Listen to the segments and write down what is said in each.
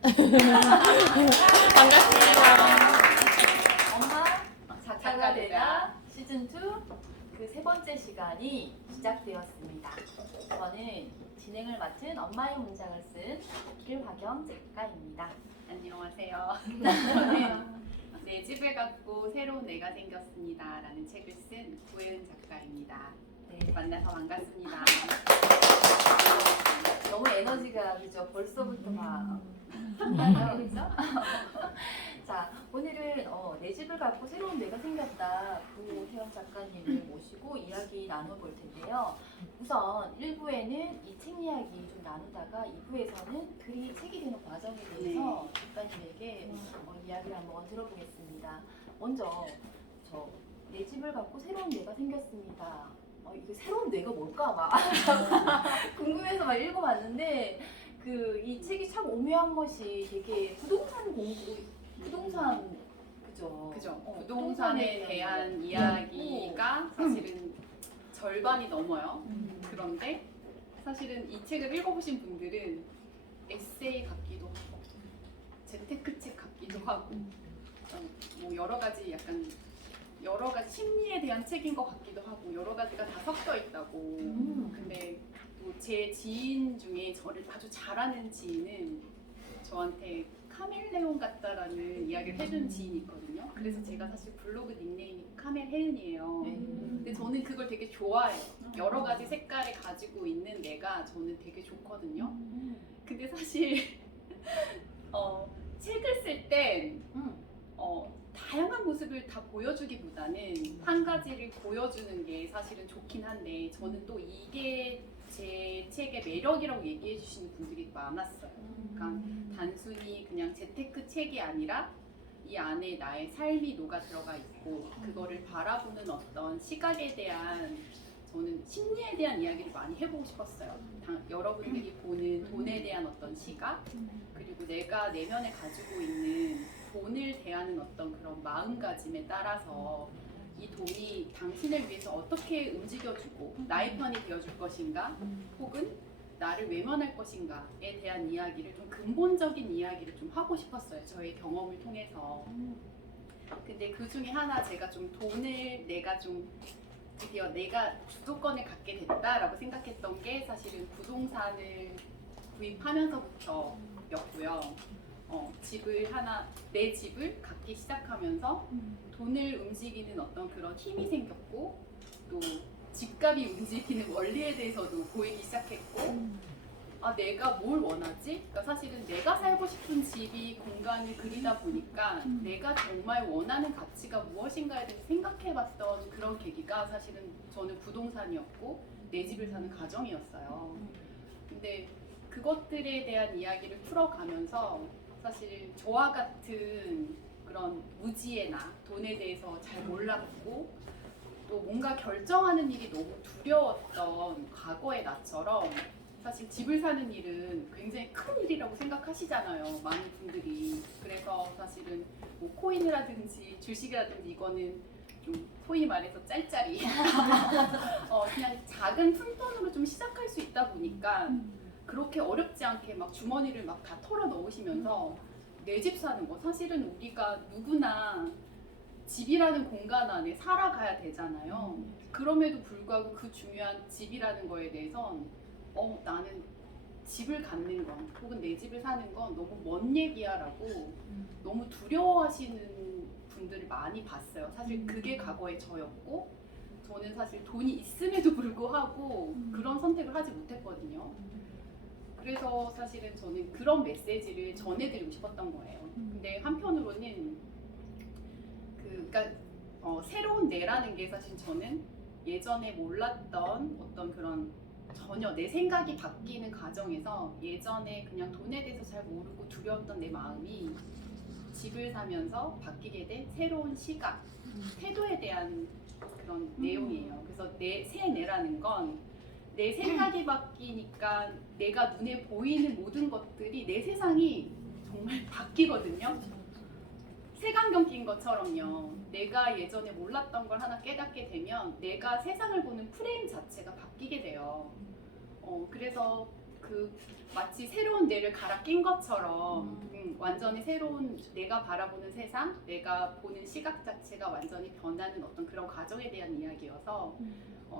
반갑습니다. 엄마 작가가 되다 시즌 2 그 세 번째 시간이 시작되었습니다. 저는 진행을 맡은 엄마의 문장을 쓴 길화경 작가입니다. 안녕하세요. 저는 내 집을 갖고 새로운 내가 생겼습니다 라는 책을 쓴 구혜은 작가입니다. 네, 만나서 반갑습니다. 너무 에너지가 그죠? 벌써부터 막 그죠? 자, 오늘은 내 집을 갖고 새로운 내가 생겼다 구혜영 작가님을 모시고 이야기 나눠볼 텐데요. 우선 1부에는 이 책 이야기 좀 나누다가 2부에서는 글이 책이 되는 과정에 대해서 작가님에게 이야기를 한번 들어보겠습니다. 먼저 내 집을 갖고 새로운 내가 생겼습니다. 이게 새로운 내가 뭘까 막 궁금해서 막 읽어봤는데 이 책이 참 오묘한 것이 되게 부동산 그죠? 그죠? 부동산에 대한 이야기가 사실은 절반이 넘어요. 그런데 사실은 이 책을 읽어보신 분들은 에세이 같기도 하고 재테크 책 같기도 하고 뭐 여러 가지 심리에 대한 책인 것 같기도 하고 여러 가지가 다 섞여 있다고. 근데 또 제 지인 중에 저를 아주 잘 아는 지인은 저한테 카멜레온 같다라는 이야기를 해준 지인이 있거든요. 그래서 제가 사실 블로그 닉네임이 카멜혜은이에요. 근데 저는 그걸 되게 좋아해요. 여러 가지 색깔을 가지고 있는 내가 저는 되게 좋거든요. 근데 사실 책을 쓸 땐 다양한 모습을 다 보여주기보다는 한 가지를 보여주는 게 사실은 좋긴 한데 저는 또 이게 제 책의 매력이라고 얘기해 주시는 분들이 많았어요. 그러니까 단순히 그냥 재테크 책이 아니라 이 안에 나의 삶이 녹아 들어가 있고 그거를 바라보는 어떤 시각에 대한 저는 심리에 대한 이야기를 많이 해보고 싶었어요. 여러분들이 보는 돈에 대한 어떤 시각 그리고 내가 내면에 가지고 있는 돈을 대하는 어떤 그런 마음가짐에 따라서 이 돈이 당신을 위해서 어떻게 움직여주고 나의 편이 되어줄 것인가 혹은 나를 외면할 것인가에 대한 이야기를 좀 근본적인 이야기를 좀 하고 싶었어요. 저의 경험을 통해서. 근데 그 중에 하나 제가 좀 돈을 드디어 내가 주도권을 갖게 됐다라고 생각했던 게 사실은 부동산을 구입하면서부터였고요. 내 집을 갖기 시작하면서 돈을 움직이는 어떤 그런 힘이 생겼고 또 집값이 움직이는 원리에 대해서도 보이기 시작했고 내가 뭘 원하지? 그러니까 사실은 내가 살고 싶은 집이 공간을 그리다 보니까 내가 정말 원하는 가치가 무엇인가에 대해서 생각해봤던 그런 계기가 사실은 저는 부동산이었고 내 집을 사는 가정이었어요. 근데 그것들에 대한 이야기를 풀어가면서 사실 저와 같은 그런 무지에나 돈에 대해서 잘 몰랐고 또 뭔가 결정하는 일이 너무 두려웠던 과거의 나처럼 사실 집을 사는 일은 굉장히 큰 일이라고 생각하시잖아요. 많은 분들이. 그래서 사실은 뭐 코인이라든지 주식이라든지 이거는 좀 소위 말해서 짤짤이 그냥 작은 푼돈으로 좀 시작할 수 있다 보니까 그렇게 어렵지 않게 막 주머니를 막 다 털어 넣으시면서 내 집 사는 거 사실은 우리가 누구나 집이라는 공간 안에 살아가야 되잖아요. 그럼에도 불구하고 그 중요한 집이라는 거에 대해선 나는 집을 갖는 건 혹은 내 집을 사는 건 너무 먼 얘기야 라고 너무 두려워하시는 분들을 많이 봤어요. 사실 그게 과거의 저였고 저는 사실 돈이 있음에도 불구하고 그런 선택을 하지 못했거든요. 그래서 사실은 저는 그런 메시지를 전해드리고 싶었던 거예요. 근데 한편으로는 그러니까 새로운 내라는 게 사실 저는 예전에 몰랐던 어떤 그런 전혀 내 생각이 바뀌는 과정에서 예전에 그냥 돈에 대해서 잘 모르고 두려웠던 내 마음이 집을 사면서 바뀌게 된 새로운 시각, 태도에 대한 그런 내용이에요. 그래서 새 내라는 건 내 생각이 바뀌니까 내가 눈에 보이는 모든 것들이 내 세상이 정말 바뀌거든요. 색안경 낀 것처럼요. 내가 예전에 몰랐던 걸 하나 깨닫게 되면 내가 세상을 보는 프레임 자체가 바뀌게 돼요. 그래서 그 마치 새로운 뇌를 갈아 낀 것처럼 완전히 새로운 내가 바라보는 세상, 내가 보는 시각 자체가 완전히 변하는 어떤 그런 과정에 대한 이야기여서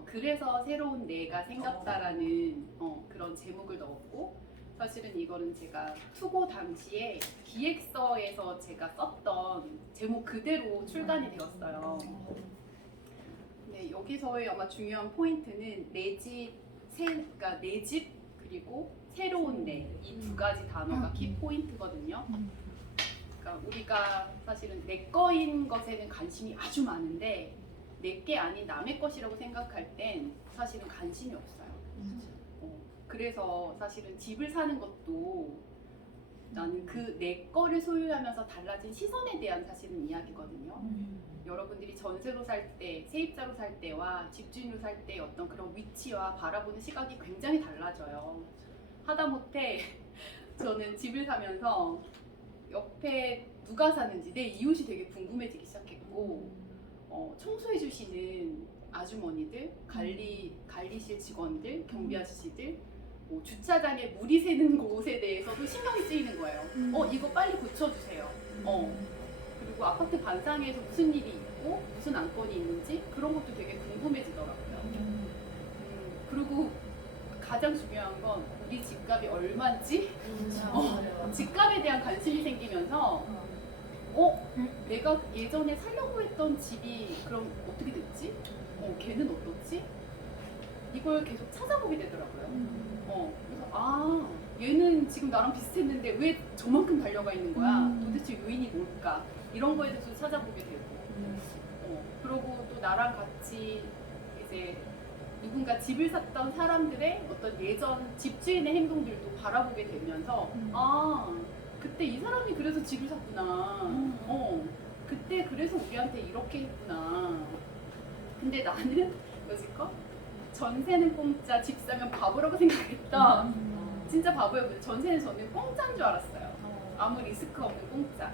그래서 새로운 내가 생겼다라는 그런 제목을 넣었고, 사실은 이거는 제가 투고 당시에 기획서에서 제가 썼던 제목 그대로 출간이 되었어요. 네, 여기서의 아마 중요한 포인트는 그러니까 내 집 그리고 새로운 내 이 두 가지 단어가 키 포인트거든요. 그러니까 우리가 사실은 내 거인 것에는 관심이 아주 많은데 내게 아닌 남의 것이라고 생각할 땐 사실은 관심이 없어요. 그래서 사실은 집을 사는 것도 나는 그 내 거를 소유하면서 달라진 시선에 대한 사실은 이야기거든요. 여러분들이 전세로 살 때, 세입자로 살 때와 집주인으로 살 때 어떤 그런 위치와 바라보는 시각이 굉장히 달라져요. 하다못해 저는 집을 사면서 옆에 누가 사는지 내 이웃이 되게 궁금해지기 시작했고, 청소해 주시는 아주머니들, 관리실 직원들, 경비 아저씨들, 주차장에 물이 새는 곳에 대해서도 신경이 쓰이는 거예요. 이거 빨리 고쳐주세요. 그리고 아파트 반상회에서 무슨 일이 있고 무슨 안건이 있는지 그런 것도 되게 궁금해지더라고요. 그리고 가장 중요한 건 우리 집값이 얼마인지 집값에 대한 관심이 생기면서 내가 예전에 살려고 했던 집이 그럼 어떻게 됐지? 걔는 어떻지? 이걸 계속 찾아보게 되더라고요. 그래서 얘는 지금 나랑 비슷했는데 왜 저만큼 달려가 있는 거야? 도대체 요인이 뭘까? 이런 거에 대해서 찾아보게 되고, 그리고 또 나랑 같이 이제 누군가 집을 샀던 사람들의 어떤 예전 집주인의 행동들도 바라보게 되면서 그때 이 사람이 그래서 집을 샀구나. 그때 그래서 우리한테 이렇게 했구나. 근데 나는 여지껏 전세는 공짜, 집 사면 바보라고 생각했다. 진짜 바보였거든요. 전세는 저는 공짜인 줄 알았어요. 아무 리스크 없는 공짜.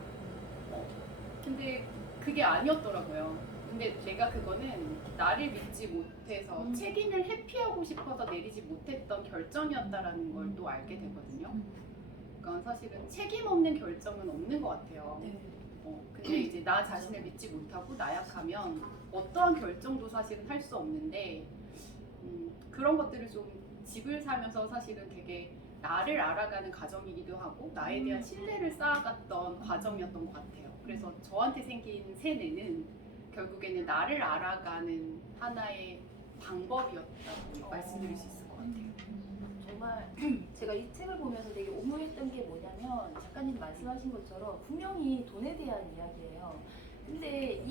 근데 그게 아니었더라고요. 근데 내가 그거는 나를 믿지 못해서 책임을 회피하고 싶어서 내리지 못했던 결정이었다라는 걸 또 알게 되거든요. 그러니까 사실은 책임 없는 결정은 없는 것 같아요. 근데 이제 나 자신을 믿지 못하고 나약하면 어떠한 결정도 사실은 할 수 없는데, 그런 것들을 좀 집을 사면서 사실은 되게 나를 알아가는 과정이기도 하고 나에 대한 신뢰를 쌓아갔던 과정이었던 것 같아요. 그래서 저한테 생긴 세뇌는 결국에는 나를 알아가는 하나의 방법이었다고 말씀드릴 수 있을 것 같아요. 정말 제가 이 책을 보면서 되게 오묘했던 게 뭐냐면, 작가님 말씀하신 것처럼 분명히 돈에 대한 이야기예요. 근데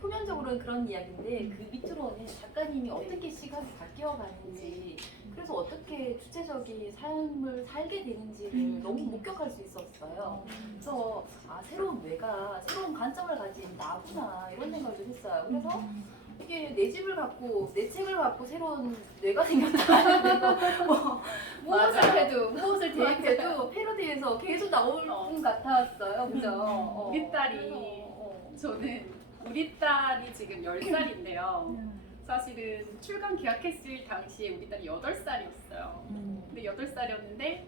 표면적으로는 그런 이야기인데 그 밑으로는 작가님이 어떻게 시각이 바뀌어 가는지, 그래서 어떻게 주체적인 삶을 살게 되는지를 너무 목격할 수 있었어요. 그래서 새로운 뇌가 새로운 관점을 가진 나구나 이런 생각을 했어요. 그래서 이게 내 집을 갖고 내 책을 갖고 새로운 뇌가 생겼다. 무엇을 대입해도 패러디에서 계속 나올 것 같았어요. 그죠? 우리 딸이 우리 딸이 지금 10살인데요. 사실은 출간 계약했을 당시에 우리 딸이 8살이었어요. 근데 8살이었는데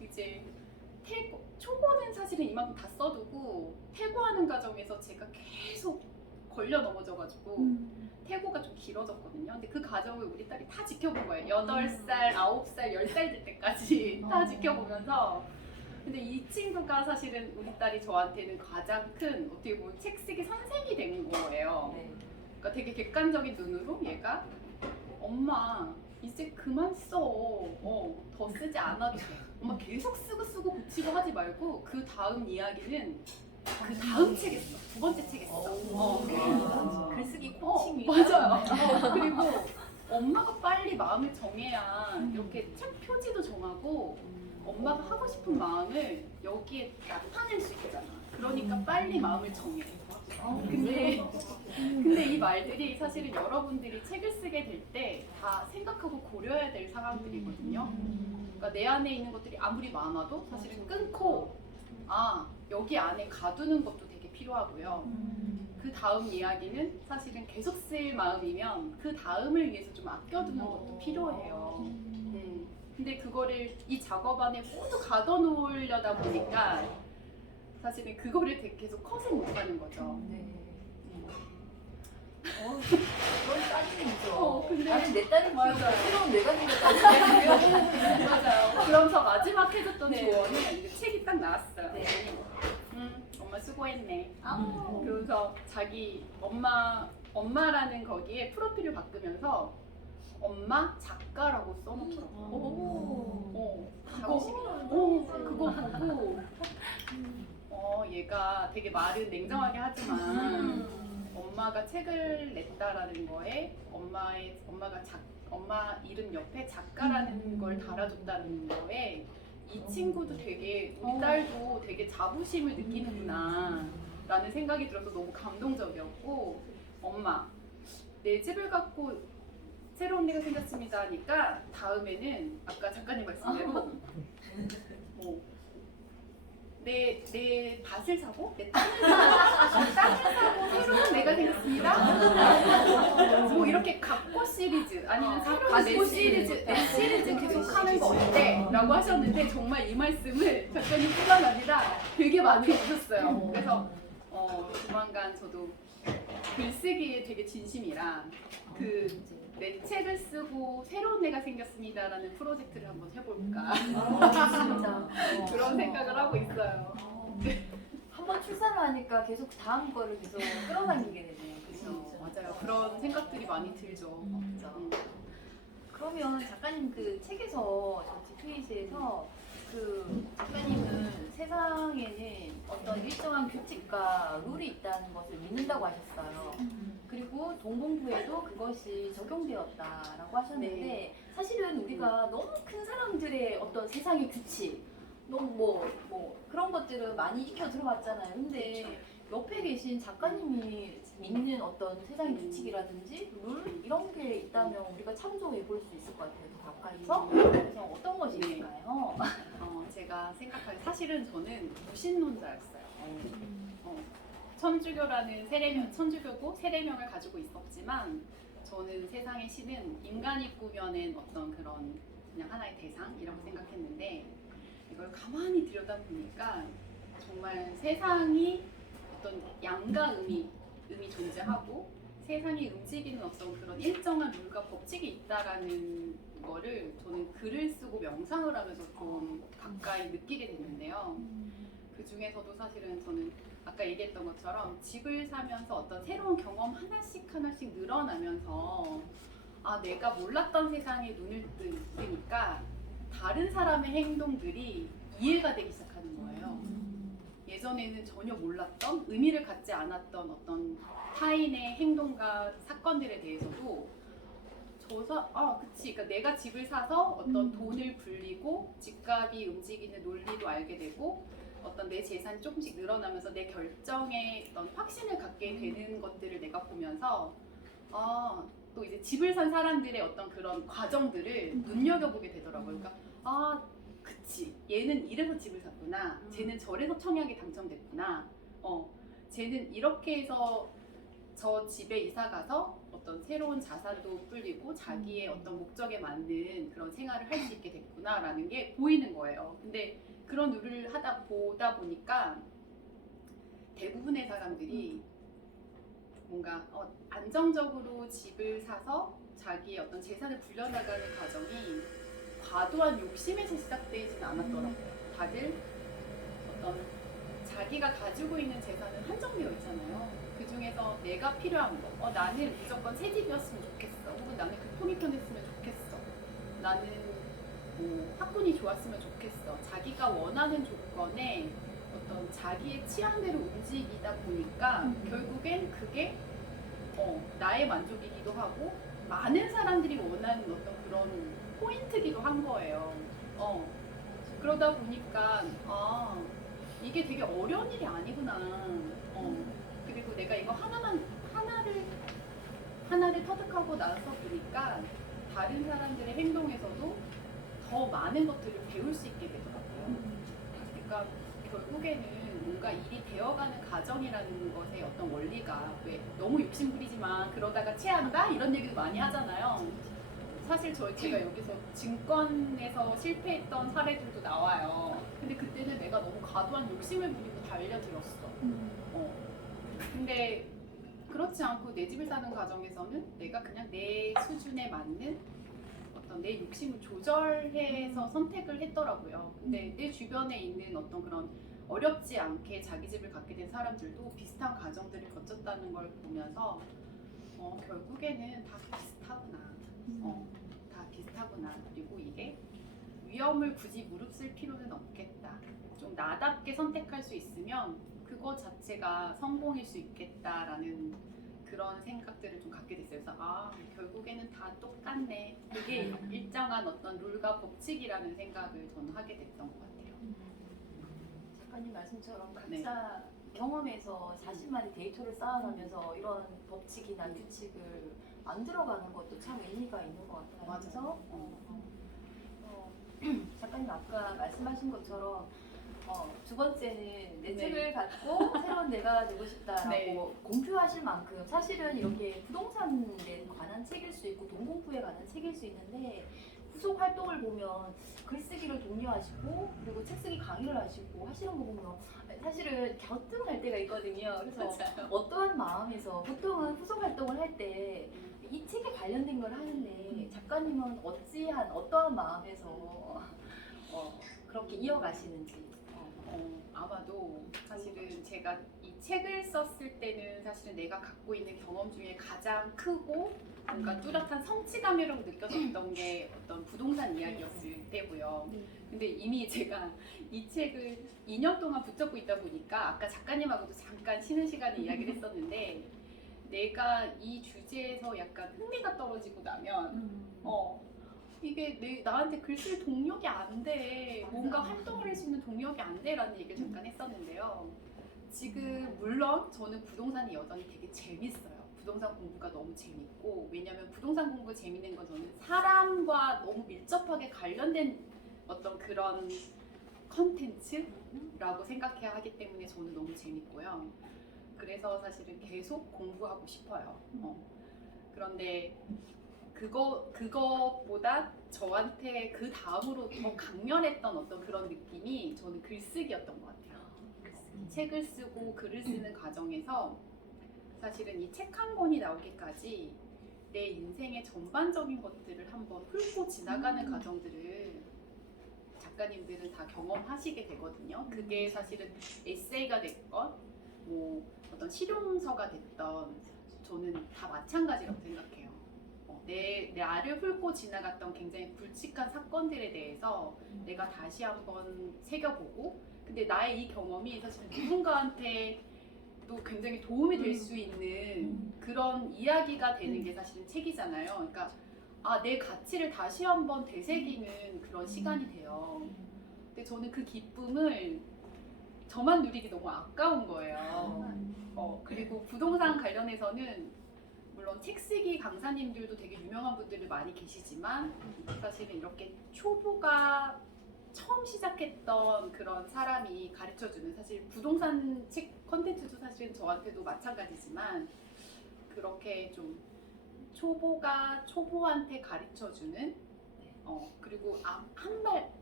이제 초보는 사실은 이만큼 다 써두고 퇴고하는 과정에서 제가 계속 걸려 넘어져가지고 퇴고가 좀 길어졌거든요. 근데 그 과정을 우리 딸이 다 지켜본 거예요. 8살, 9살, 10살 될 때까지 다 지켜보면서. 근데 이 친구가 사실은 우리 딸이 저한테는 가장 큰 어떻게 보면 책 쓰기 선생이 된 거예요. 그러니까 되게 객관적인 눈으로 얘가 엄마 이제 그만 써. 더 쓰지 않아도 돼. 엄마 계속 쓰고 고치고 하지 말고 그 다음 이야기는 그 다음 책에 써. 두 번째 책에 써. 글쓰기 코칭이 맞아요. 그리고 엄마가 빨리 마음을 정해야 이렇게 책 표지도 정하고 엄마가 하고 싶은 마음을 여기에 나타낼 수 있잖아. 그러니까 빨리 마음을 정해. 근데 이 말들이 사실은 여러분들이 책을 쓰게 될 때 다 생각하고 고려해야 될 상황들이거든요. 그러니까 내 안에 있는 것들이 아무리 많아도 사실은 끊고 여기 안에 가두는 것도 되게 필요하고요. 그 다음 이야기는 사실은 계속 쓸 마음이면 그 다음을 위해서 좀 아껴두는 것도 필요해요. 근데 그거를 이 작업 안에 모두 가둬놓으려다 보니까 사실은 그거를 계속 컷을 못하는 거죠. 네. 그건 따님이죠. 근데 나는 내 딸을 키우고 맞아요. 새로운 뇌가 생겼다는 맞아요. 그러면서 마지막 해줬던 네. 조언은 이제 책이 딱 나왔어요. 네. 엄마 수고했네. 아, 그래서 자기 엄마라는 거기에 프로필을 바꾸면서 엄마 작가라고 써놓더라고요. 오. 그거 보고 얘가 되게 말은 냉정하게 하지만 엄마가 책을 냈다라는 거에 엄마 이름 옆에 작가라는 걸 달아줬다는 거에 이 친구도 되게 우리 딸도 되게 자부심을 느끼는구나 라는 생각이 들어서 너무 감동적이었고 엄마 내 집을 갖고 새로운 데가 생겼습니다 하니까 다음에는 아까 작가님 말씀대로 내 밭을 사고 내 땅을 사고 새로운 내가 생겼습니다. 뭐 이렇게 각고 시리즈 아니면 새로운 내 시리즈 계속 하는 거 어때? 라고 하셨는데 정말 이 말씀을 작가님뿐만 아니라 되게 많이 해주셨어요. 그래서 조만간 저도 글쓰기에 되게 진심이라 내 책을 쓰고 새로운 내가 생겼습니다라는 프로젝트를 한번 해볼까 좋습니다. 그런 생각을 하고 있어요. 한번 출산을 하니까 계속 다음 거를 계속 끌어당기게 되네요. 그렇죠. 맞아요. 그런 생각들이 많이 들죠. 그러면 작가님 그 책에서 전체 페이지에서 그 작가님은 세상에는 어떤 일정한 규칙과 룰이 있다는 것을 믿는다고 하셨어요. 그리고 동봉부에도 그것이 적용되었다라고 하셨는데 네. 사실은 우리가 너무 큰 사람들의 어떤 세상의 규칙 너무 뭐 그런 것들은 많이 익혀 들어봤잖아요. 근데 옆에 계신 작가님이 믿는 어떤 세상의 규칙이라든지 룰 이런 게 있다면 우리가 참조해 볼 수 있을 것 같아요. 더 가까이서. 그래서 어떤 것이 있을까요? 제가 생각하기에 사실은 저는 무신론자였어요. 천주교라는 천주교고 세례명을 가지고 있었지만 저는 세상의 신은 인간이 꾸며낸 어떤 그런 그냥 하나의 대상이라고 생각했는데 이걸 가만히 들여다보니까 정말 세상이 어떤 양과 음이 존재하고 세상이 움직이는 어떤 그런 일정한 룰과 법칙이 있다라는 거를 저는 글을 쓰고 명상을 하면서 좀 가까이 느끼게 됐는데요. 그 중에서도 사실은 저는 아까 얘기했던 것처럼 집을 사면서 어떤 새로운 경험 하나씩 늘어나면서 내가 몰랐던 세상에 눈을 뜨니까 다른 사람의 행동들이 이해가 되기 시작하는 거예요. 예전에는 전혀 몰랐던 의미를 갖지 않았던 어떤 타인의 행동과 사건들에 대해서도 그치. 그러니까 내가 집을 사서 어떤 돈을 불리고 집값이 움직이는 논리도 알게 되고 어떤 내 재산이 조금씩 늘어나면서 내 결정에 어떤 확신을 갖게 되는 것들을 내가 보면서 또 이제 집을 산 사람들의 어떤 그런 과정들을 눈여겨보게 되더라고요. 그러니까 그치. 얘는 이래서 집을 샀구나. 쟤는 저래서 청약에 당첨됐구나. 쟤는 이렇게 해서 저 집에 이사 가서 어떤 새로운 자산도 불리고 자기의 어떤 목적에 맞는 그런 생활을 할 수 있게 됐구나라는 게 보이는 거예요. 근데 그런 룰을 보다 보니까 대부분의 사람들이 뭔가 안정적으로 집을 사서 자기의 어떤 재산을 불려나가는 과정이 과도한 욕심에서 시작되지는 않았더라고요. 다들 어떤 자기가 가지고 있는 재산은 한정되어 있잖아요. 그 중에서 내가 필요한 거, 나는 무조건 새 집이었으면 좋겠어. 혹은 나는 교통이 편했으면 좋겠어. 나는 뭐 학군이 좋았으면 좋겠어. 자기가 원하는 조건에 어떤 자기의 취향대로 움직이다 보니까 결국엔 그게 나의 만족이기도 하고 많은 사람들이 원하는 어떤 그런 포인트기도 한 거예요. 그러다 보니까 이게 되게 어려운 일이 아니구나. 그리고 내가 이거 하나를 터득하고 나서 보니까 다른 사람들의 행동에서도 더 많은 것들을 배울 수 있게 되더라고요. 그러니까 결국에는 뭔가 일이 되어가는 과정이라는 것의 어떤 원리가 왜 너무 욕심부리지만 그러다가 체한다 이런 얘기도 많이 하잖아요. 사실 제가 여기서 증권에서 실패했던 사례들도 나와요. 근데 그때는 내가 너무 과도한 욕심을 부리고 달려들었어. 근데 그렇지 않고 내 집을 사는 과정에서는 내가 그냥 내 수준에 맞는 어떤 내 욕심을 조절해서 선택을 했더라고요. 근데 내 주변에 있는 어떤 그런 어렵지 않게 자기 집을 갖게 된 사람들도 비슷한 과정들을 거쳤다는 걸 보면서 결국에는 다 비슷하구나. 다 비슷하구나. 그리고 이게 위험을 굳이 무릅쓸 필요는 없겠다. 좀 나답게 선택할 수 있으면 그거 자체가 성공일 수 있겠다라는 그런 생각들을 좀 갖게 됐어요. 그래서 결국에는 다 똑같네. 그게 일정한 어떤 룰과 법칙이라는 생각을 저는 하게 됐던 것 같아요. 작가님 말씀처럼 각자 경험에서 자신만의 데이터를 쌓아가면서 이런 법칙이나 규칙을 만들어가는 것도 참 의미가 있는 것 같아요. 맞아요. 작가님 아까 말씀하신 것처럼 두 번째는 내 네. 책을 갖고 새로운 내가 되고 싶다라고 네. 공표하실 만큼 사실은 이렇게 부동산에 관한 책일 수 있고 돈 공부에 관한 책일 수 있는데 후속 활동을 보면 글쓰기를 독려하시고 그리고 책쓰기 강의를 하시고 하시는 거 보면 사실은 갸우뚱할 때가 있거든요. 그래서 맞아요. 어떠한 마음에서 보통은 후속 활동을 할 때 이 책에 관련된 걸 하는데 작가님은 어떠한 마음에서 그렇게 이어가시는지. 아마도 사실은 제가 이 책을 썼을 때는 사실은 내가 갖고 있는 경험 중에 가장 크고 뭔가 뚜렷한 성취감이라고 느껴졌던 게 어떤 부동산 이야기였을 때고요. 근데 이미 제가 이 책을 2년 동안 붙잡고 있다 보니까 아까 작가님하고도 잠깐 쉬는 시간에 이야기를 했었는데 내가 이 주제에서 약간 흥미가 떨어지고 나면 이게 나한테 글 쓸 동력이 안 돼. 뭔가 활동을 할 수 있는 동력이 안 돼라는 얘기를 잠깐 했었는데요. 지금 물론 저는 부동산이 여전히 되게 재밌어요. 부동산 공부가 너무 재밌고 왜냐면 부동산 공부 재밌는 건 저는 사람과 너무 밀접하게 관련된 어떤 그런 컨텐츠라고 생각해야 하기 때문에 저는 너무 재밌고요. 그래서 사실은 계속 공부하고 싶어요. 그런데 그것보다 저한테 그 다음으로 더 강렬했던 어떤 그런 느낌이 저는 글쓰기였던 것 같아요. 책을 쓰고 글을 쓰는 과정에서 사실은 이 책 한 권이 나오기까지 내 인생의 전반적인 것들을 한번 훑고 지나가는 과정들을 작가님들은 다 경험하시게 되거든요. 그게 사실은 에세이가 됐건 뭐 어떤 실용서가 됐던 저는 다 마찬가지라고 생각해요. 나를 훑고 지나갔던 굉장히 굵직한 사건들에 대해서 내가 다시 한번 새겨보고 근데 나의 이 경험이 사실 누군가한테 또 굉장히 도움이 될 수 있는 그런 이야기가 되는 게 사실은 책이잖아요. 그러니까 내 가치를 다시 한번 되새기는 그런 시간이 돼요. 근데 저는 그 기쁨을 저만 누리기 너무 아까운 거예요. 그리고 부동산 관련해서는 물론 책쓰기 강사님들도 되게 유명한 분들이 많이 계시지만 사실은 이렇게 초보가 처음 시작했던 그런 사람이 가르쳐주는 사실 부동산 책 컨텐츠도 사실은 저한테도 마찬가지지만 그렇게 좀 초보가 초보한테 가르쳐주는 그리고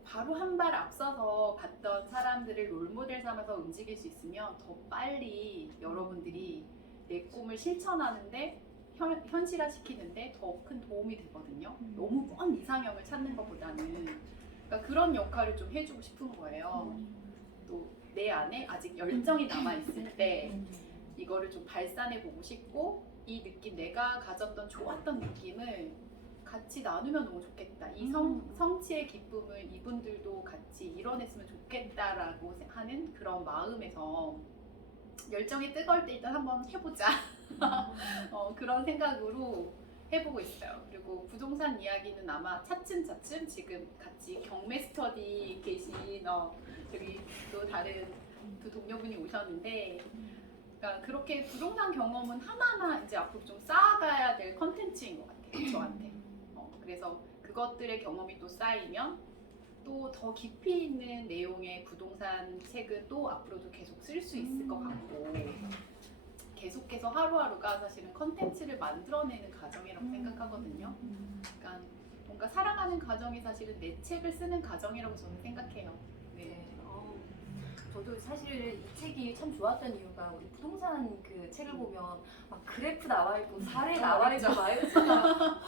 바로 한 발 앞서서 갔던 사람들을 롤모델 삼아서 움직일 수 있으면 더 빨리 여러분들이 내 꿈을 실천하는데 현실화시키는데 더 큰 도움이 되거든요. 너무 먼 이상형을 찾는 것보다는 그러니까 그런 역할을 좀 해주고 싶은 거예요. 또 내 안에 아직 열정이 남아있을 때 이거를 좀 발산해보고 싶고 이 느낌 내가 가졌던 좋았던 느낌을 같이 나누면 너무 좋겠다. 이 성취의 기쁨을 이분들도 같이 이뤄냈으면 좋겠다라고 하는 그런 마음에서 열정이 뜨거울 때 일단 한번 해보자. 그런 생각으로 해보고 있어요. 그리고 부동산 이야기는 아마 차츰차츰 지금 같이 경매 스터디 계신 저기 또 다른 두 동료분이 오셨는데 그러니까 그렇게 부동산 경험은 하나하나 이제 앞으로 좀 쌓아가야 될 컨텐츠인 것 같아요. 저한테. 그래서 그것들의 경험이 또 쌓이면 또 더 깊이 있는 내용의 부동산 책은 또 앞으로도 계속 쓸 수 있을 것 같고 계속해서 하루하루가 사실은 컨텐츠를 만들어내는 과정이라고 생각하거든요. 그러니까 뭔가 사랑하는 과정이 사실은 내 책을 쓰는 과정이라고 저는 생각해요. 네. 네. 저도 사실 이 책이 참 좋았던 이유가 우리 부동산 그 책을 보면 막 그래프 나와 있고 사례 나와 있고 막 이러면서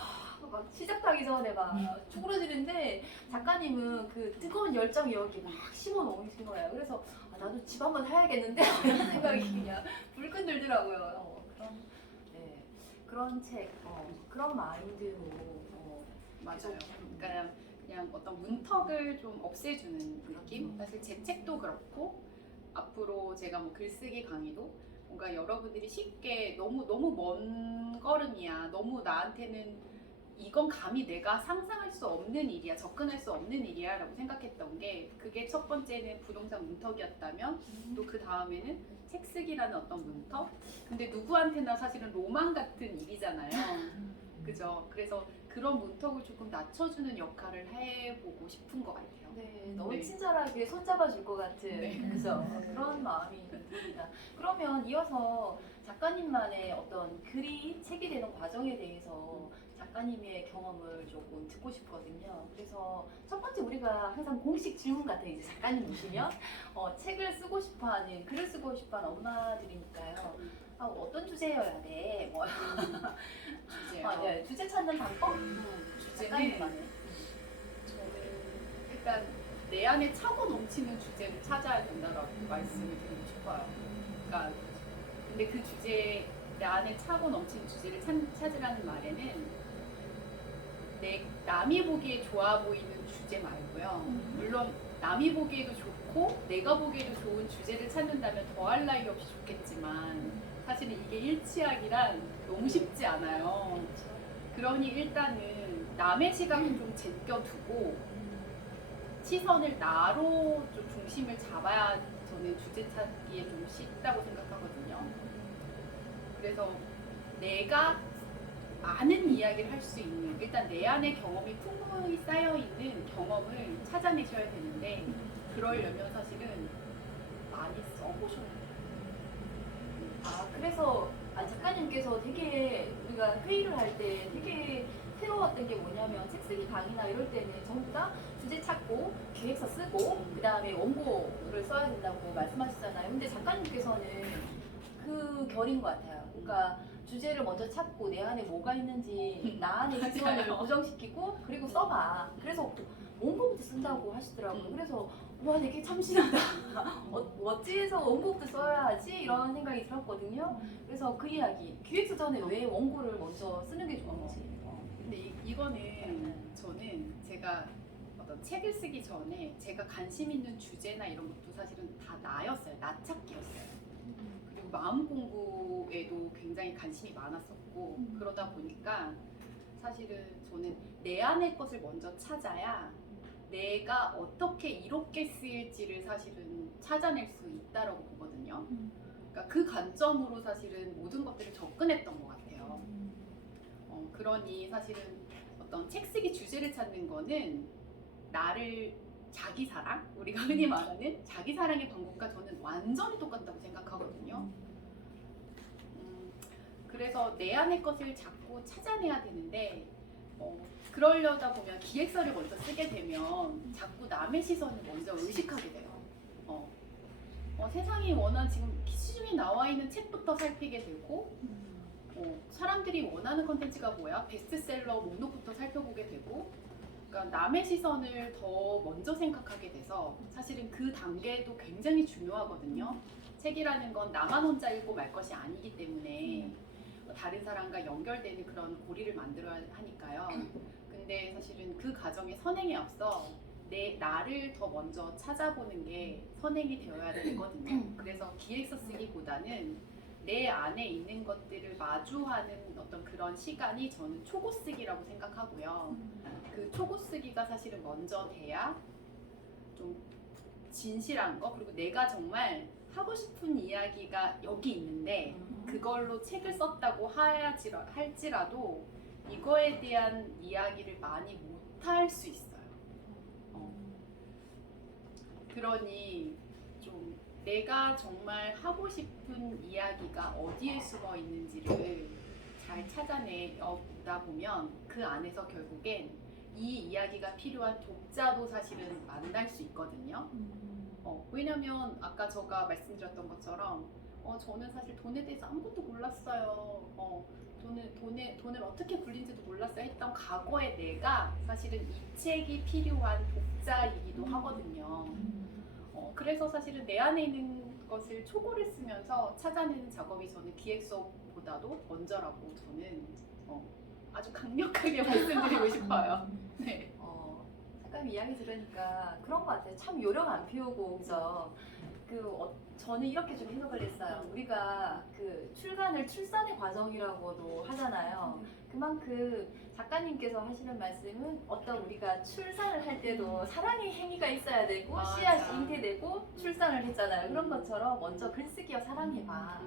막 시작하기 전에 막 쭈그러지는데 작가님은 그 뜨거운 열정이 여기 막 심어 놓으신 거예요. 그래서 나도 집 한번 사야겠는데 이런 생각이 그냥 불끈 들더라고요. 네, 그런 책, 그런 마인드로 맞아요. 그러니까 그냥 어떤 문턱을 좀 없애주는 느낌? 사실 제 책도 그렇고 앞으로 제가 뭐 글쓰기 강의도 뭔가 여러분들이 쉽게 너무 먼 걸음이야. 너무 나한테는 이건 감히 내가 상상할 수 없는 일이야. 접근할 수 없는 일이야 라고 생각했던 게 그게 첫 번째는 부동산 문턱이었다면 또 그 다음에는 책 쓰기라는 어떤 문턱? 근데 누구한테나 사실은 로망 같은 일이잖아요. 그죠? 그래서 그런 문턱을 조금 낮춰주는 역할을 해보고 싶은 것 같아요. 네, 너무 네. 친절하게 손잡아줄 것 같은 네. 그죠? 그런 마음이 듭니다. 그러면 이어서 작가님만의 어떤 글이 책이 되는 과정에 대해서 작가님의 경험을 조금 듣고 싶거든요. 그래서 첫 번째 우리가 항상 공식 질문 같아요. 이제 작가님 오시면 책을 쓰고 싶어하는 글을 쓰고 싶어하는 엄마들이니까요. 어떤 주제여야 돼? 뭐 주제요. 네, 주제 찾는 방법? 주제는 작가님만의. 저는 일단 내 안에 차고 넘치는 주제를 찾아야 된다라고 말씀을 드리고 싶어요. 그러니까 근데 그 주제 내 안에 차고 넘치는 주제를 찾으라는 말에는 남이 보기에 좋아 보이는 주제 말고요. 물론 남이 보기에도 좋고 내가 보기에도 좋은 주제를 찾는다면 더할 나위 없이 좋겠지만 사실은 이게 일치하기란 너무 쉽지 않아요. 그러니 일단은 남의 시각은 좀 제껴두고 시선을 나로 좀 중심을 잡아야 저는 주제 찾기에 좀 쉽다고 생각하거든요. 그래서 내가 많은 이야기를 할 수 있는 일단 내 안에 경험이 풍부히 쌓여있는 경험을 찾아내셔야 되는데 그러려면 사실은 많이 써보셔야 돼요. 그래서 작가님께서 되게 우리가 회의를 할 때 되게 새로웠던 게 뭐냐면 책 쓰기 강의나 이럴 때는 전부 다 주제 찾고 기획서 쓰고 그 다음에 원고를 써야 된다고 말씀하시잖아요. 근데 작가님께서는 그 결인 것 같아요. 그러니까 주제를 먼저 찾고 내 안에 뭐가 있는지 나 안에 기원을 고정시키고 그리고 써봐. 그래서 원고부터 쓴다고 하시더라고요. 그래서 와 되게 참신하다. 어찌해서 원고부터 써야지 이런 생각이 들었거든요. 그래서 그 이야기 기획서 전에 왜 원고를 먼저 쓰는 게 좋은지. 근데 이거는 저는 제가 어떤 책을 쓰기 전에 제가 관심 있는 주제나 이런 것도 사실은 다 나였어요. 나 찾기였어요. 그리고 마음 공부에도 굉장히 관심이 많았었고 그러다 보니까 사실은 저는 내 안의 것을 먼저 찾아야 내가 어떻게 이롭게 쓰일지를 사실은 찾아낼 수 있다라고 보거든요. 그러니까 그 관점으로 사실은 모든 것들을 접근했던 것 같아요. 그러니 사실은 어떤 책 쓰기 주제를 찾는 거는 나를 자기 사랑, 우리가 흔히 말하는 자기 사랑의 방법과 저는 완전히 똑같다고 생각하거든요. 그래서 내 안의 것을 자꾸 찾아내야 되는데 그러려다 보면 기획서를 먼저 쓰게 되면 자꾸 남의 시선을 먼저 의식하게 돼요. 세상이 원하는 지금 시중에 나와 있는 책부터 살피게 되고 사람들이 원하는 컨텐츠가 뭐야? 베스트셀러 목록부터 살펴보게 되고 그러니까 남의 시선을 더 먼저 생각하게 돼서 사실은 그 단계도 굉장히 중요하거든요. 책이라는 건 나만 혼자 읽고 말 것이 아니기 때문에 다른 사람과 연결되는 그런 고리를 만들어야 하니까요. 근데 사실은 그 과정의 선행에 앞서 나를 더 먼저 찾아보는 게 선행이 되어야 되거든요. 그래서 기획서 쓰기보다는 내 안에 있는 것들을 마주하는 어떤 그런 시간이 저는 초고 쓰기라고 생각하고요. 그 초고 쓰기가 사실은 먼저 돼야 좀 진실한 거 그리고 내가 정말 하고 싶은 이야기가 여기 있는데 그걸로 책을 썼다고 할지라도 이거에 대한 이야기를 많이 못할 수 있어요. 그러니 좀 내가 정말 하고 싶은 이야기가 어디에 숨어 있는지를 잘 찾아내다 보면 그 안에서 결국엔 이 이야기가 필요한 독자도 사실은 만날 수 있거든요. 왜냐면 아까 제가 말씀드렸던 것처럼 저는 사실 돈에 대해서 아무것도 몰랐어요. 돈을 어떻게 굴린지도 몰랐어요 했던 과거의 내가 사실은 이 책이 필요한 독자이기도 하거든요. 그래서 사실은 내 안에 있는 것을 초고를 쓰면서 찾아내는 작업이 저는 기획서보다도 먼저라고 저는 아주 강력하게 말씀드리고 싶어요. 네. 작가님 이야기 들으니까 그런 것 같아요. 참 요령 안 피우고 그죠? 저는 이렇게 좀 해석을 했어요. 우리가 그 출산의 과정이라고도 하잖아요. 그만큼 작가님께서 하시는 말씀은 어떤 우리가 출산을 할 때도 사랑의 행위가 있어야 되고 맞아. 씨앗이 잉태되고 출산을 했잖아요. 그런 것처럼 먼저 글쓰기와 사랑해봐.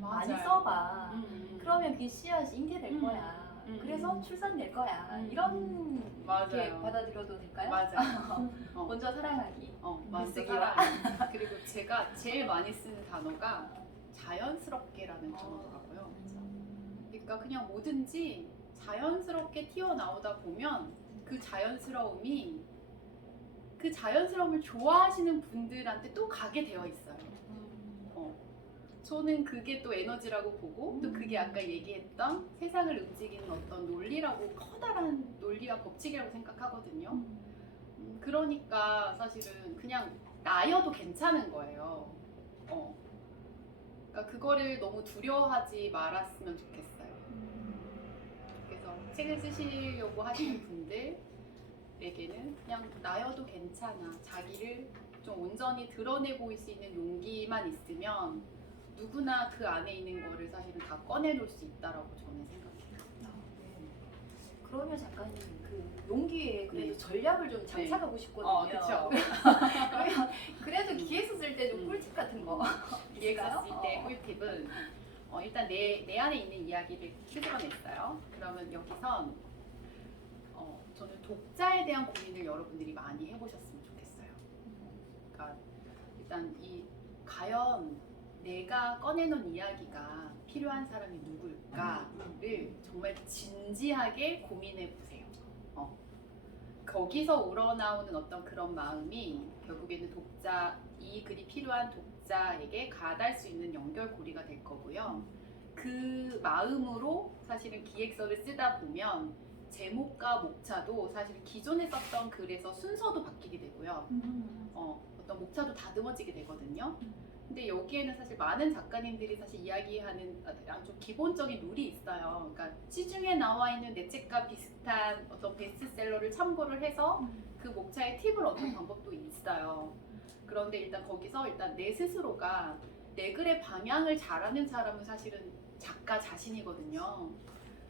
많이 맞아요. 써봐. 그러면 그 씨앗이 잉태될 거야. 그래서 출산될 거야. 이런 게 맞아요. 받아들여도 될까요? 맞아요. 먼저 사랑하기. 먼저 글쓰기와. 사랑. 그리고 제가 제일 많이 쓰는 단어가 자연스럽게라는 단어더라고요. 그러니까 그냥 뭐든지 자연스럽게 튀어나오다 보면 그 자연스러움을 좋아하시는 분들한테 또 가게 되어 있어요. 저는 그게 또 에너지라고 보고 또 그게 아까 얘기했던 세상을 움직이는 어떤 논리라고 커다란 논리와 법칙이라고 생각하거든요. 그러니까 사실은 그냥 나여도 괜찮은 거예요. 그러니까 그거를 너무 두려워하지 말았으면 좋겠어요. 그래서 책을 쓰시려고 하시는 분들에게는 그냥 나여도 괜찮아. 자기를 좀 온전히 드러내 보일 수 있는 용기만 있으면 누구나 그 안에 있는 거를 사실은 다 꺼내놓을 수 있다라고 저는 생각해요. 그러면 작가님 그 용기에 그래도 네. 전략을 좀 장착하고 싶거든요. 그렇죠. 그래도 기획서 쓸 때 좀 꿀팁 같은 거. 기획서 쓸 때 있을까요? 꿀팁은 일단 내 안에 있는 이야기를 추스러냈어요. 그러면 여기선 저는 독자에 대한 고민을 여러분들이 많이 해보셨으면 좋겠어요. 그러니까 일단 과연 내가 꺼내놓은 이야기가 필요한 사람이 누굴까를 정말 진지하게 고민해 보세요. 거기서 우러나오는 어떤 그런 마음이 결국에는 이 글이 필요한 독자에게 가닿을 수 있는 연결고리가 될 거고요. 그 마음으로 사실은 기획서를 쓰다 보면 제목과 목차도 사실 기존에 썼던 글에서 순서도 바뀌게 되고요. 어떤 목차도 다듬어지게 되거든요. 근데 여기에는 사실 많은 작가님들이 사실 이야기하는 아주 기본적인 룰이 있어요. 그러니까 시중에 나와 있는 내 책과 비슷한 어떤 베스트셀러를 참고를 해서 그 목차의 팁을 얻는 방법도 있어요. 그런데 일단 거기서 내 스스로가 내 글의 방향을 잘하는 사람은 사실은 작가 자신이거든요.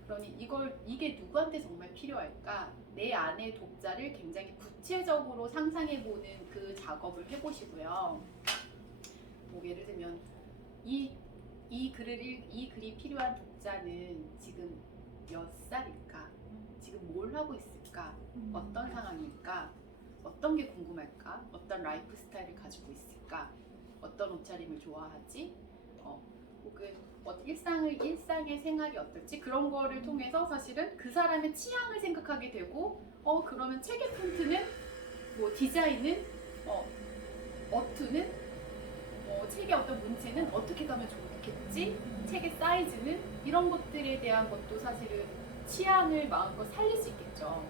그러니 이게 누구한테 정말 필요할까? 내 안의 독자를 굉장히 구체적으로 상상해보는 그 작업을 해보시고요. 뭐 예를 들면 이 글이 필요한 독자는 지금 몇 살일까? 지금 뭘 하고 있을까? 어떤 상황일까? 어떤 게 궁금할까? 어떤 라이프 스타일을 가지고 있을까? 어떤 옷차림을 좋아하지? 혹은 일상의 생활이 어떨지? 그런 거를 통해서 사실은 그 사람의 취향을 생각하게 되고 그러면 책의 폰트는 뭐 디자인은 어투는 책의 어떤 문체는 어떻게 가면 좋겠지? 책의 사이즈는 이런 것들에 대한 것도 사실은 취향을 마음껏 살릴 수 있겠죠.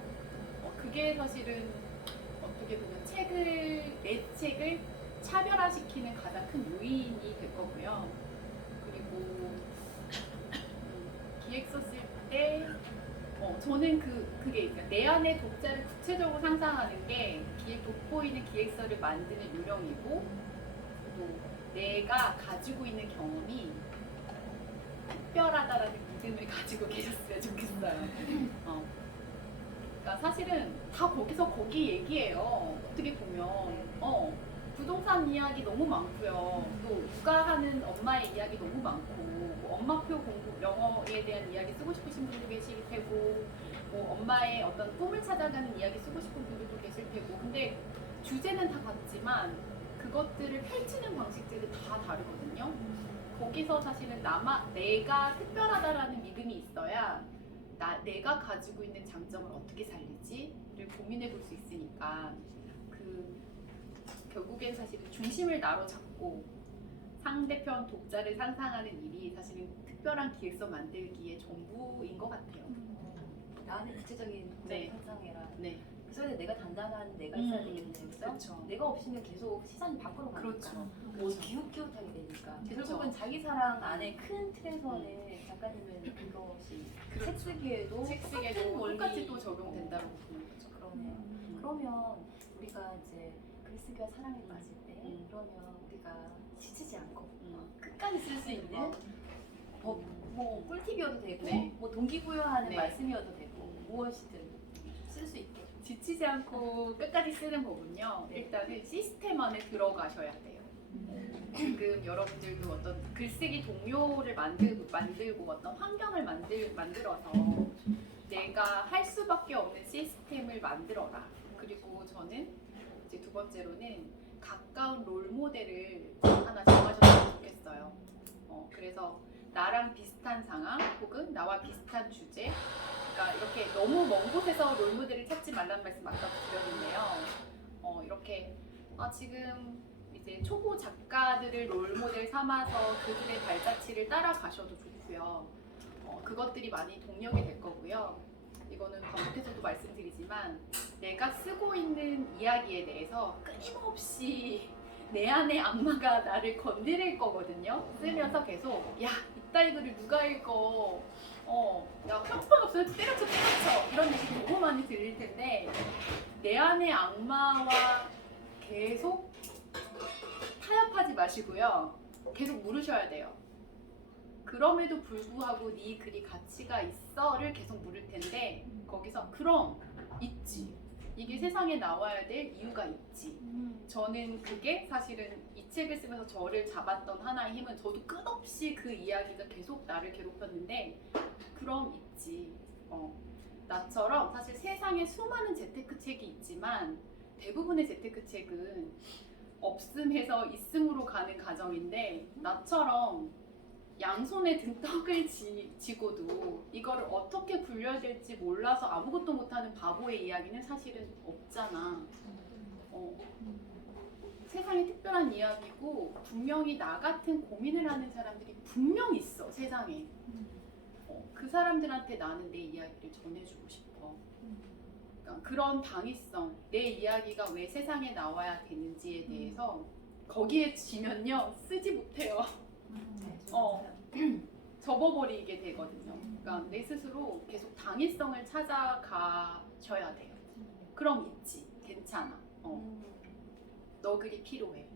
그게 사실은 어떻게 보면 내 책을 차별화시키는 가장 큰 요인이 될 거고요. 그리고 기획서 쓸 때 저는 그게 그러니까 내 안의 독자를 구체적으로 상상하는 게 돋보이는 기획서를 만드는 요령이고 또 내가 가지고 있는 경험이 특별하다라는 믿음을 가지고 계셨으면 좋겠어요. 그러니까 사실은 다 거기 얘기예요. 어떻게 보면 부동산 이야기 너무 많고요. 또 육아하는 엄마의 이야기 너무 많고 뭐 엄마표 공부 영어에 대한 이야기 쓰고 싶으신 분도 계실 테고 뭐 엄마의 어떤 꿈을 찾아가는 이야기 쓰고 싶은 분들도 계실 테고 근데 주제는 다 같지만 그것들을 펼치는 방식들이 다 다르거든요. 거기서 사실은 내가 특별하다라는 믿음이 있어야 내가 가지고 있는 장점을 어떻게 살리지를 고민해 볼 수 있으니까 결국엔 사실은 중심을 나로 잡고 상대편 독자를 상상하는 일이 사실은 특별한 기획서 만들기의 전부인 것 같아요. 나는 구체적인 네. 상상해라. 네, 그 속에 내가 단단한 내가 있어야 되겠네요. 그래서 그렇죠. 내가 없이는 계속 시선이 밖으로 가니까 그렇죠. 뭐 기웃기웃하게 되니까 그렇죠. 결국은 자기 사랑 안에 큰 틀에서는 작가님은 그것이 그렇죠. 책 쓰기에도 책 똑같은 쓰기에도 원리 똑같이 또 적용된다고 보는 거죠. 그러네요. 그러면 우리가 이제 글쓰기와 사랑에 빠질 때 그러면 우리가 지치지 않고 끝까지 쓸 수 있는 뭐 꿀팁이어도 되고 네. 뭐 동기부여하는 네. 말씀이어도 되고 무엇이든 쓸 수 있게 지치지 않고 끝까지 쓰는 법은요. 네. 일단은 시스템 안에 들어가셔야 돼요. 지금 여러분들도 어떤 글쓰기 동료를 만들고 어떤 환경을 만들어서 내가 할 수밖에 없는 시스템을 만들어라. 그리고 저는 이제 두 번째로는 가까운 롤 모델을 하나 정하셨으면 좋겠어요. 그래서 나랑 비슷한 상황 혹은 나와 비슷한 주제, 그러니까 이렇게 너무 먼 곳에서 롤 모델을 찾지 말라는 말씀 아까 드렸는데요. 이렇게 지금 이제 초보 작가들을 롤 모델 삼아서 그들의 발자취를 따라가셔도 좋고요. 그것들이 많이 동력이 될 거고요. 이거는 반복해서도 말씀드리지만 내가 쓰고 있는 이야기에 대해서 끊임없이 내 안의 악마가 나를 건드릴 거거든요. 쓰면서 계속 야 이따위 글을 누가 읽어, 야 형편없어요 때려쳐 이런 얘기 너무 많이 들릴 텐데 내 안의 악마와 계속 타협하지 마시고요. 계속 물으셔야 돼요. 그럼에도 불구하고 네 글이 가치가 있어를 계속 물을 텐데 거기서 그럼 있지. 이게 세상에 나와야 될 이유가 있지. 저는 그게 사실은 이 책을 쓰면서 저를 잡았던 하나의 힘은 저도 끝없이 그 이야기가 계속 나를 괴롭혔는데 그럼 있지. 나처럼 사실 세상에 수많은 재테크 책이 있지만 대부분의 재테크 책은 없음에서 있음으로 가는 과정인데 나처럼 양손에 든 떡을 쥐고도 이거를 어떻게 굴려야 될지 몰라서 아무것도 못하는 바보의 이야기는 사실은 없잖아. 세상에 특별한 이야기고 분명히 나 같은 고민을 하는 사람들이 분명 있어 세상에. 그 사람들한테 나는 내 이야기를 전해주고 싶어. 그러니까 그런 당위성, 내 이야기가 왜 세상에 나와야 되는지에 대해서 거기에 지면요 쓰지 못해요. 접어버리게 되거든요. 그러니까 내 스스로 계속 당위성을 찾아가셔야 돼요. 그럼 있지, 괜찮아. 너 글이 필요해.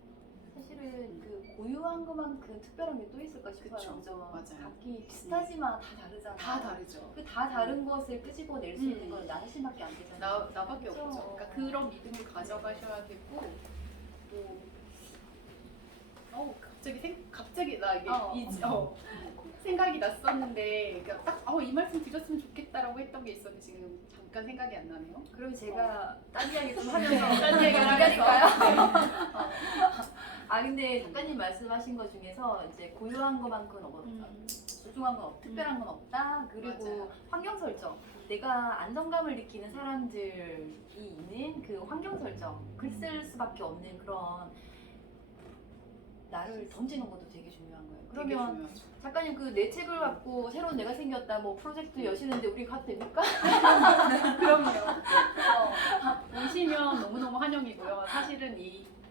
사실은 그 고유한 것만큼 특별한 게 또 있을까 싶어요. 그쵸. 그죠? 맞아요. 각기 비슷하지만 다 다르잖아. 다 다르죠. 그 다 다른 것을 끄집어 낼 수 있는 건 나 자신밖에 안 되잖아. 나밖에 그쵸. 없죠. 그러니까 그런 믿음을 가져가셔야 되고 또 갑자기 나 이게 생각이 났었는데 그러니까 딱 이 말씀 드렸으면 좋겠다라고 했던 게 있었는데 지금 잠깐 생각이 안 나네요. 그럼 제가 딴 이야기 좀 하면서 딴 얘기를 기다릴까요? 근데 작가님 말씀하신 것 중에서 이제 고유한 것만큼은 소중한 건 특별한 건 없다. 그리고 맞아요. 환경 설정. 내가 안정감을 느끼는 사람들이 있는 그 환경 설정. 글 쓸 수밖에 없는 그런 나를 던지는 것도 되게 중요한 거예요. 되게 그러면 중요하죠. 작가님 그 내 책을 갖고 새로운 내가 생겼다 뭐 프로젝트 여시는데 우리 가도 됩니까? 그럼요. 오시면 너무너무 환영이고요. 사실은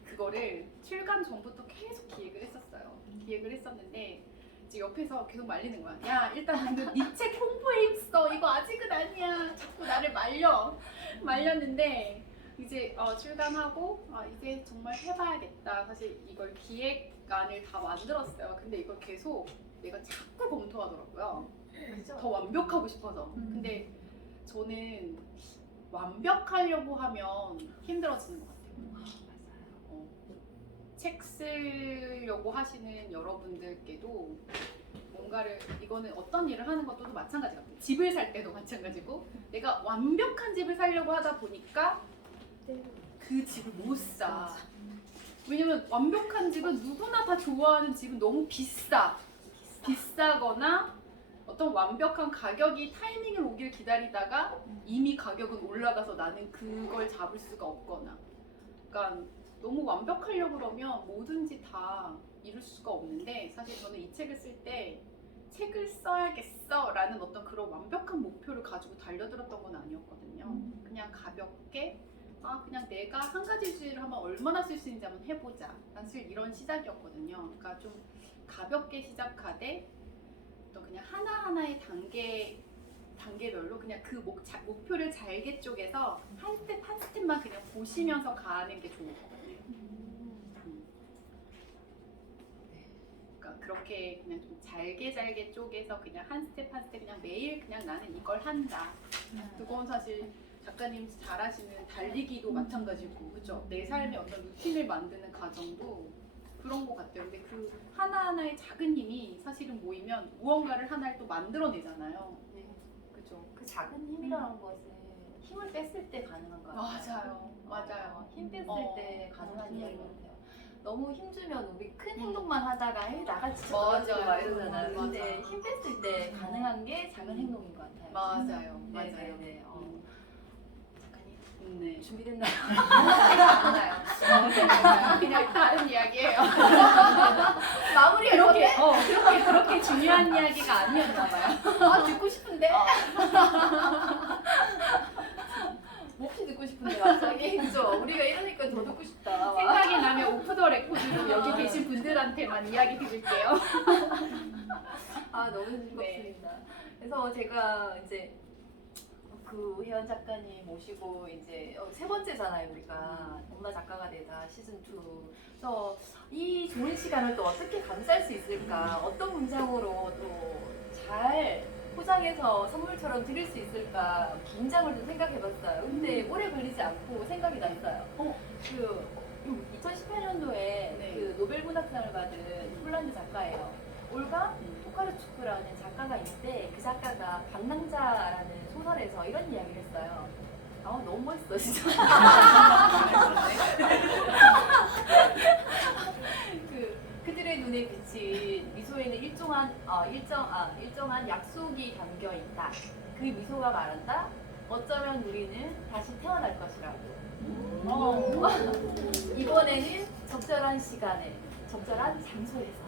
그거를 출간 전부터 계속 기획을 했었어요. 기획을 했었는데 이제 옆에서 계속 말리는 거야. 야 일단 네 책 홍보에 힘써. 이거 아직은 아니야. 자꾸 나를 말렸는데 이제 출간하고 이제 정말 해봐야겠다. 사실 이걸 기획안을 다 만들었어요. 근데 이걸 계속 내가 자꾸 검토하더라고요. 그렇죠? 더 완벽하고 싶어서. 근데 저는 완벽하려고 하면 힘들어지는 것 같아요. 책 쓰려고 하시는 여러분들께도 뭔가를 이거는 어떤 일을 하는 것도 마찬가지 같아요. 집을 살 때도 마찬가지고 내가 완벽한 집을 살려고 하다 보니까 그 집을 못 사. 왜냐면 완벽한 집은 누구나 다 좋아하는 집은 너무 비싸거나 어떤 완벽한 가격이 타이밍을 오길 기다리다가 이미 가격은 올라가서 나는 그걸 잡을 수가 없거나, 그러니까 너무 완벽하려고 그러면 뭐든지 다 이룰 수가 없는데, 사실 저는 이 책을 쓸 때 책을 써야겠어 라는 어떤 그런 완벽한 목표를 가지고 달려들었던 건 아니었거든요. 그냥 가볍게 그냥 내가 한 가지 주제를 하면 얼마나 쓸 수 있는지 한번 해보자, 사실 이런 시작이었거든요. 그러니까 좀 가볍게 시작하되 또 그냥 하나하나의 단계별로 그냥 그 목표를 잘게 쪼개서 한 스텝 한 스텝만 그냥 보시면서 가는 게 좋을 것 같아요. 그러니까 그렇게 그냥 좀 잘게 쪼개서 그냥 한 스텝 한 스텝 그냥 매일 그냥 나는 이걸 한다. 그건 사실 작가님 잘하시는 달리기도 마찬가지고, 그죠? 내 삶의 어떤 루틴을 만드는 과정도 그런 것 같아요. 근데 그 하나하나의 작은 힘이 사실은 모이면 무언가를 하나를 또 만들어내잖아요. 네. 그죠? 그 작은 힘이라는 것은 힘을 뺐을 때 가능한 것 같아요. 맞아요. 힘 뺐을 때 가능한 맞아요. 이야기 같아요. 너무 힘주면 우리 큰 행동만 하다가 나같이 저가지고 막 이러잖아요. 근데 맞아요. 힘 뺐을 때 가능한 게 작은 행동인 것 같아요. 맞아요. 네, 맞아요. 네, 네. 작가님 네. 준비됐나요? 맞나요? 그냥 다른 이야기예요. 마무리할 건데? 그렇게 중요한 이야기가 아니었나 봐요. 듣고 싶은데? 몹시 듣고 싶은데 갑자기 그죠? 우리가 이러니까 더 듣고 싶다. 생각이 나면 오프 더 레코드로 여기 계신 분들한테만 이야기 드릴게요. 너무 즐겁습니다. 그래서 제가 이제 그 혜연 작가님 모시고 이제 세 번째잖아요, 우리가 엄마 작가가 되다 시즌 2. 그래서 이 좋은 시간을 또 어떻게 감쌀 수 있을까? 어떤 문장으로 또 잘 포장해서 선물처럼 드릴 수 있을까? 긴장을 좀 생각해봤어요. 근데 오래 걸리지 않고 생각이 났어요. 그 2018년도에 그 노벨 문학상을 받은 폴란드 작가예요. 올가 토카르추크라는 작가가 있는데 그 작가가 방랑자라는 소설에서 이런 이야기를 했어요. 너무 멋있어 진짜. 그들의 눈에 비친 미소에는 일정한 약속이 담겨 있다. 그 미소가 말한다. 어쩌면 우리는 다시 태어날 것이라고. 이번에는 적절한 시간에, 적절한 장소에서.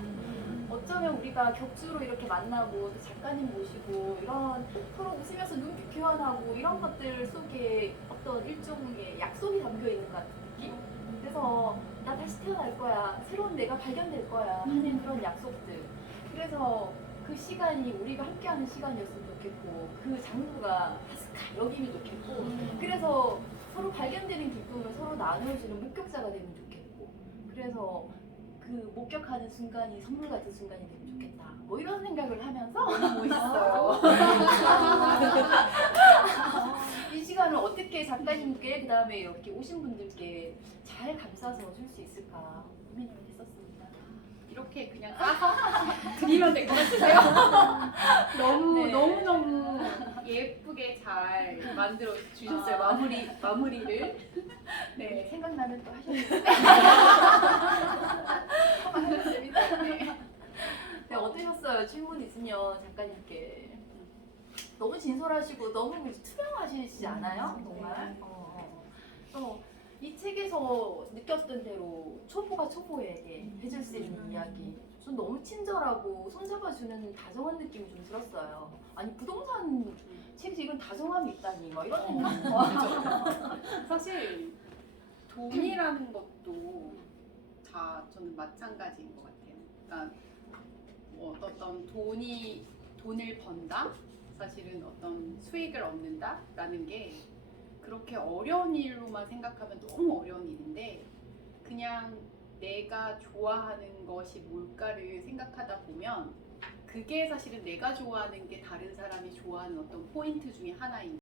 어쩌면 우리가 격주로 이렇게 만나고 또 작가님 모시고 이런 서로 웃으면서 눈빛 교환하고 이런 것들 속에 어떤 일종의 약속이 담겨 있는 것 같은 느낌? 그래서 나 다시 태어날 거야, 새로운 내가 발견될 거야 하는 그런 약속들. 그래서 그 시간이 우리가 함께하는 시간이었으면 좋겠고 그 장소가 아스카 여기면 좋겠고 그래서 서로 발견되는 기쁨을 서로 나누어주는 목격자가 되면 좋겠고 그래서 그 목격하는 순간이 선물 같은 순간이 되면 좋겠다. 뭐 이런 생각을 하면서 너무 멋있어요. 이 시간을 어떻게 작가님께 그 다음에 이렇게 오신 분들께 잘 감싸서 줄 수 있을까 고민을 했었습니다. 이렇게 그냥 드리면 될 것 같으세요? 네. 너무 예쁘게 잘 만들어 주셨어요. 마무리를. 네. 생각나면 또 하셨는데 재밌다. 네, 어떠셨어요? 질문 있으면 작가님께. 너무 진솔하시고 너무 투명하시지 않아요? 정말? 이 책에서 느꼈던 대로 초보가 초보에게 해줄 수 있는 이야기. 전 너무 친절하고 손잡아주는 다정한 느낌이 좀 들었어요. 아니 부동산 책에서 이런 다정함이 있다니 막 이런 생각. 사실 돈이라는 것도 다 저는 마찬가지인 것 같아요. 그러니까 뭐 어떤 돈을 번다, 사실은 어떤 수익을 얻는다라는 게 그렇게 어려운 일로만 생각하면 너무 어려운 일인데, 그냥 내가 좋아하는 것이 뭘까를 생각하다 보면 그게 사실은 내가 좋아하는 게 다른 사람이 좋아하는 어떤 포인트 중에 하나인